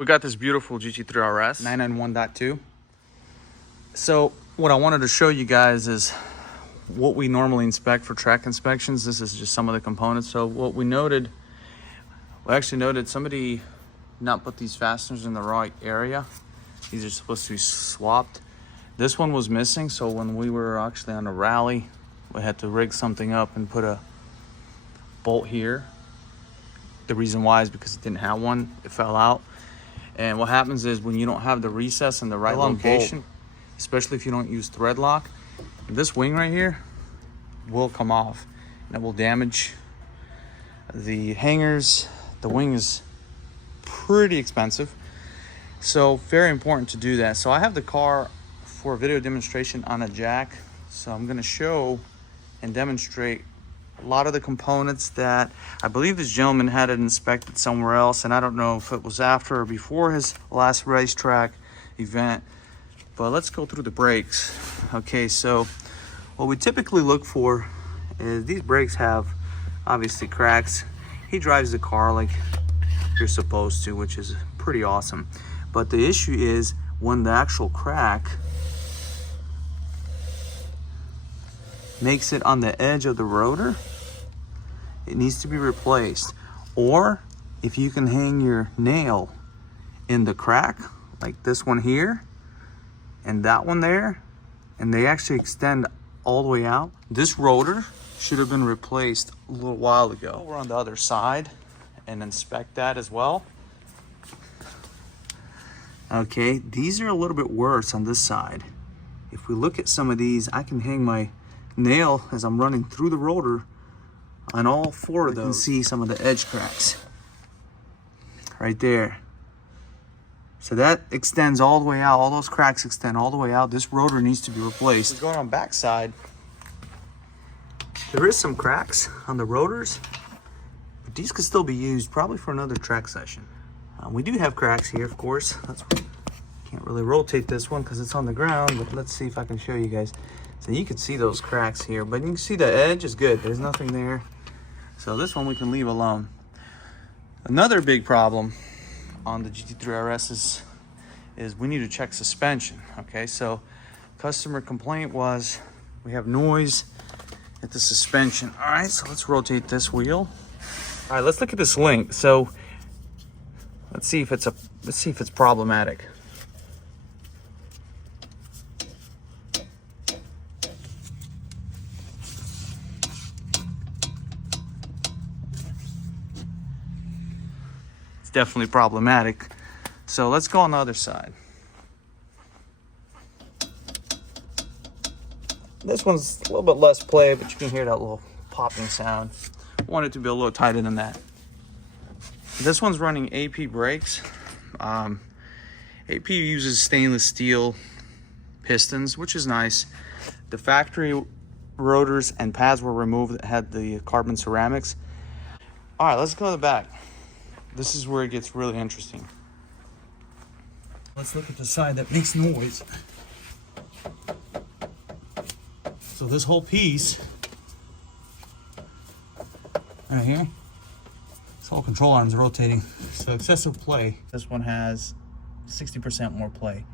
We got this beautiful GT3 RS 991.2. So what I wanted to show you guys is what we normally inspect for track inspections. This is just some of the components. So what we actually noted somebody not put these fasteners in the right area. These are supposed to be swapped. This one was missing, so when we were actually on a rally, we had to rig something up and put a bolt here. The reason why is because it didn't have one, it fell out. And what happens is when you don't have the recess in the right location, especially if you don't use thread lock, this wing right here will come off and it will damage the hangers. The wing is pretty expensive, so very important to do that. So I have the car for a video demonstration on a jack, so I'm going to show and demonstrate a lot of the components that I believe this gentleman had it inspected somewhere else, and I don't know if it was after or before his last racetrack event. But let's go through the brakes. Okay, so what we typically look for is these brakes have obviously cracks. He drives the car like you're supposed to, which is pretty awesome. But the issue is when the actual crack makes it on the edge of the rotor, it needs to be replaced. Or if you can hang your nail in the crack, like this one here and that one there, and they actually extend all the way out, this rotor should have been replaced a little while ago. We're on the other side and inspect that as well. Okay, these are a little bit worse on this side. If we look at some of these, I can hang my nail as I'm running through the rotor on all four of those. You can see some of the edge cracks right there. So that extends all the way out. All those cracks extend all the way out. This rotor needs to be replaced. Going on back side, there is some cracks on the rotors, but these could still be used probably for another track session. We do have cracks here, of course. Can't really rotate this one because it's on the ground, but let's see if I can show you guys. So you can see those cracks here, but you can see the edge is good. There's nothing there. So this one we can leave alone. Another big problem on the GT3 RS is we need to check suspension. Okay, so customer complaint was we have noise at the suspension. All right, so let's rotate this wheel. All right, let's look at this link. So let's see if it's problematic. It's definitely problematic. So let's go on the other side. This one's a little bit less play, but you can hear that little popping sound. I want it to be a little tighter than that. This one's running AP brakes. AP uses stainless steel pistons, which is nice. The factory rotors and pads were removed that had the carbon ceramics. All right, let's go to the back. This is where it gets really interesting. Let's look at the side that makes noise. So this whole piece right here, this whole control arm is rotating. So excessive play. This one has 60% more play.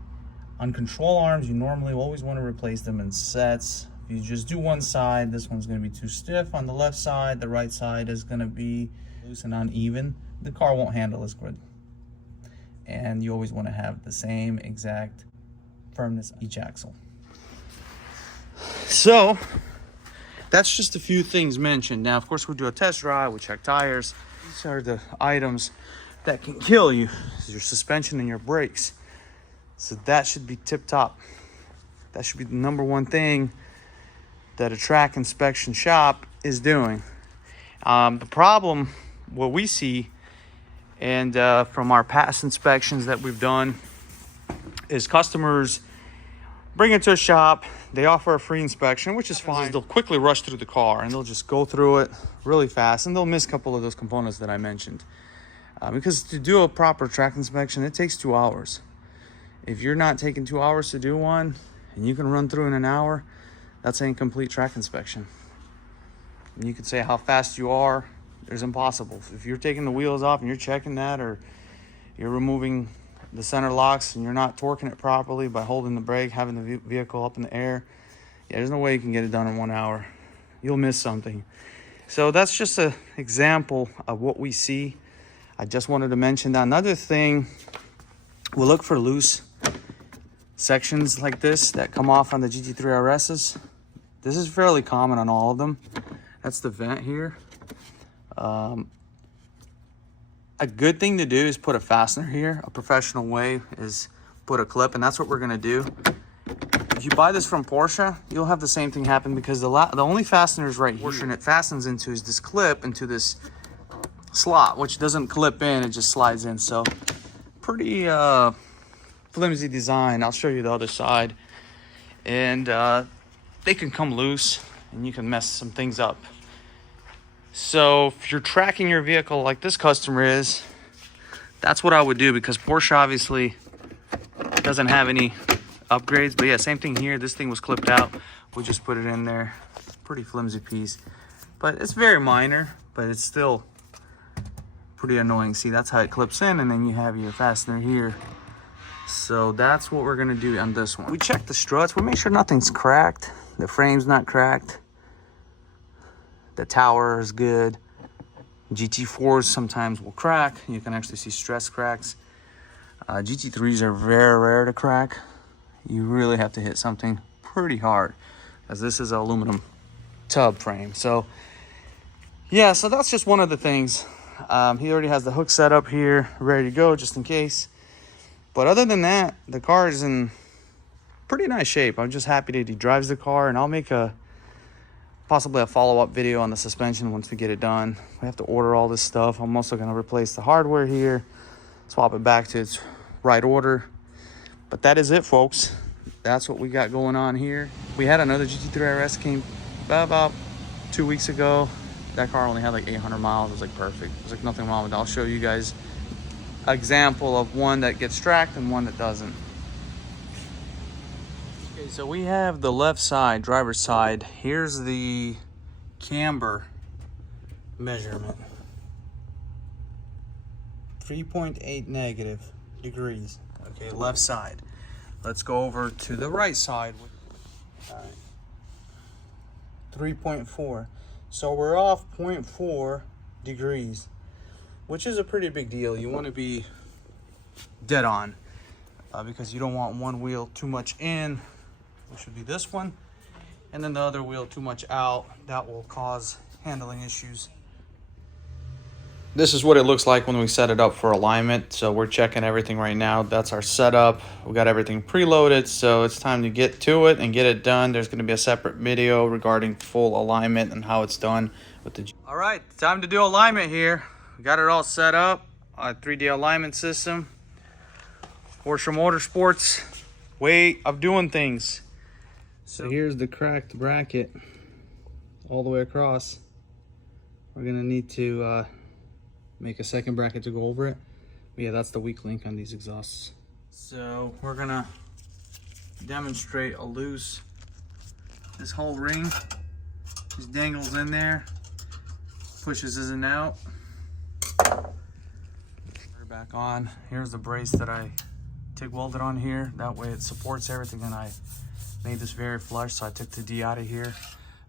On control arms, you normally always want to replace them in sets. If you just do one side, this one's going to be too stiff on the left side. The right side is going to be loose and uneven. The car won't handle as good. And you always want to have the same exact firmness on each axle. So that's just a few things mentioned. Now, of course, we'll do a test drive, we'll check tires. These are the items that can kill you. This is your suspension and your brakes. So that should be tip top. That should be the number one thing that a track inspection shop is doing. The problem, what we see, and from our past inspections that we've done, is customers bring it to a shop, they offer a free inspection, which is fine. They'll quickly rush through the car and they'll just go through it really fast, and they'll miss a couple of those components that I mentioned. Because to do a proper track inspection, it takes 2 hours. If you're not taking 2 hours to do one and you can run through in an hour, that's an incomplete track inspection. And you could say how fast you are. It's impossible. If you're taking the wheels off and you're checking that, or you're removing the center locks and you're not torquing it properly by holding the brake, having the vehicle up in the air, yeah, there's no way you can get it done in 1 hour. You'll miss something. So that's just an example of what we see. I just wanted to mention that. Another thing, we'll look for loose sections like this that come off on the GT3 RSs. This is fairly common on all of them. That's the vent here. A good thing to do is put a fastener here. A professional way is put a clip, and that's what we're gonna do. If you buy this from Porsche, you'll have the same thing happen, because the only fasteners right here, and it fastens into, is this clip into this slot, which doesn't clip in, it just slides in. So pretty flimsy design. I'll show you the other side. And they can come loose and you can mess some things up. So if you're tracking your vehicle like this customer is, that's what I would do, because Porsche obviously doesn't have any upgrades. But yeah, same thing here. This thing was clipped out. We just put it in there. Pretty flimsy piece, but it's very minor, but it's still pretty annoying. See, that's how it clips in, and then you have your fastener here. So that's what we're gonna do on this one. We check the struts. We make sure nothing's cracked. The frame's not cracked. The tower is good. GT4s sometimes will crack. You can actually see stress cracks. GT3s are very rare to crack. You really have to hit something pretty hard, as this is an aluminum tub frame. So yeah, so that's just one of the things. He already has the hook set up here, ready to go just in case. But other than that, the car is in pretty nice shape. I'm just happy that he drives the car, and I'll make possibly a follow-up video on the suspension once we get it done. We have to order all this stuff. I'm also going to replace the hardware here, swap it back to its right order. But that is it, folks. That's what we got going on here. We had another GT3 RS came about 2 weeks ago. That car only had like 800 miles. It was like perfect. There's like nothing wrong with it. I'll show you guys an example of one that gets tracked and one that doesn't. Okay, so we have the left side, driver's side. Here's the camber measurement. 3.8 negative degrees. Okay, left side. Let's go over to the right side. All right. 3.4. So we're off 0.4 degrees, which is a pretty big deal. You want to be dead on because you don't want one wheel too much in, which would be this one, and then the other wheel too much out. That will cause handling issues. This is what it looks like when we set it up for alignment. So we're checking everything right now. That's our setup. We got everything preloaded, so it's time to get to it and get it done. There's going to be a separate video regarding full alignment and how it's done with the... All right, time to do alignment here. We got it all set up. Our 3D alignment system. Porsche Motorsports way of doing things. So here's the cracked bracket all the way across. We're going to need to make a second bracket to go over it. But yeah, that's the weak link on these exhausts. So we're gonna demonstrate a loose. This whole ring just dangles in there, pushes in and out. Back on. Here's the brace that I TIG welded on here. That way it supports everything, and I made this very flush, so I took the D out of here.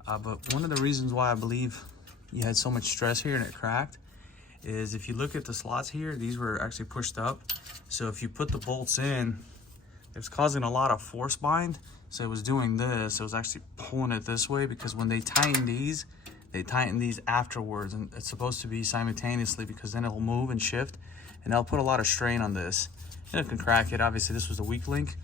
But one of the reasons why I believe you had so much stress here and it cracked is if you look at the slots here, these were actually pushed up. So if you put the bolts in, it was causing a lot of force bind. So it was doing this, it was actually pulling it this way, because when they tighten these, they tighten these afterwards, and it's supposed to be simultaneously, because then it'll move and shift, and that'll put a lot of strain on this. And it can crack it. Obviously this was a weak link,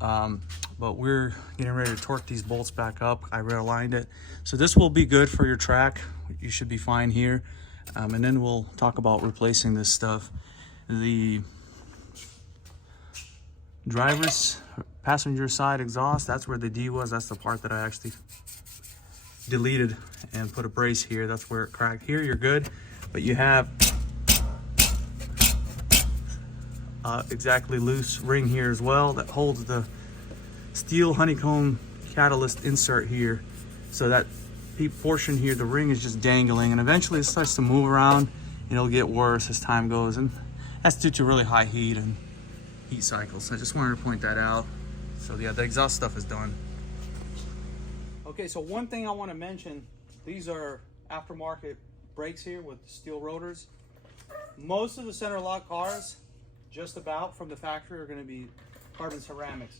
but we're getting ready to torque these bolts back up. I realigned it. So this will be good for your track. You should be fine here. And then we'll talk about replacing this stuff. The driver's passenger side exhaust, that's where the D was. That's the part that I actually deleted and put a brace here. That's where it cracked. Here you're good, but you have exactly loose ring here as well that holds the steel honeycomb catalyst insert here. So that portion here, the ring is just dangling, and eventually it starts to move around and it'll get worse as time goes. And That's due to really high heat and heat cycles. So I just wanted to point that out. So yeah, the exhaust stuff is done. Okay, so one thing I want to mention, these are aftermarket brakes here with steel rotors. Most of the center lock cars, just about from the factory, are going to be carbon ceramics.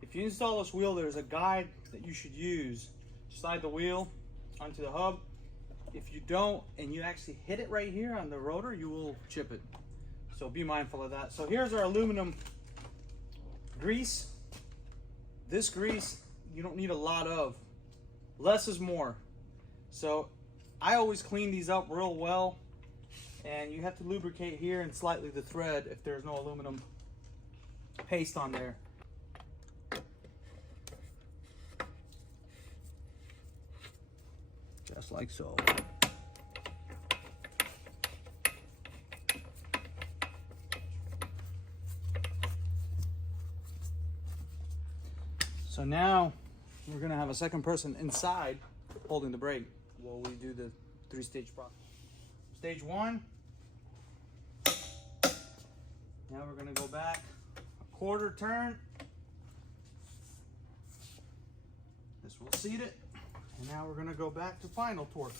If you install this wheel, there's a guide that you should use. Slide the wheel onto the hub. If you don't, and you actually hit it right here on the rotor, you will chip it. So be mindful of that. So here's our aluminum grease. This grease, you don't need a lot of. Less is more. So I always clean these up real well, and you have to lubricate here and slightly the thread if there's no aluminum paste on there. Just like so. So now we're gonna have a second person inside holding the brake while we do the 3-stage process. Stage 1. Now we're gonna go back a quarter turn. This will seat it. And now we're gonna go back to final torque.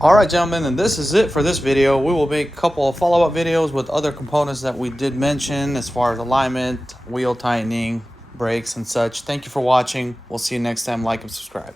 Alright gentlemen, and this is it for this video. We will make a couple of follow-up videos with other components that we did mention as far as alignment, wheel tightening, brakes and such. Thank you for watching. We'll see you next time. Like and subscribe.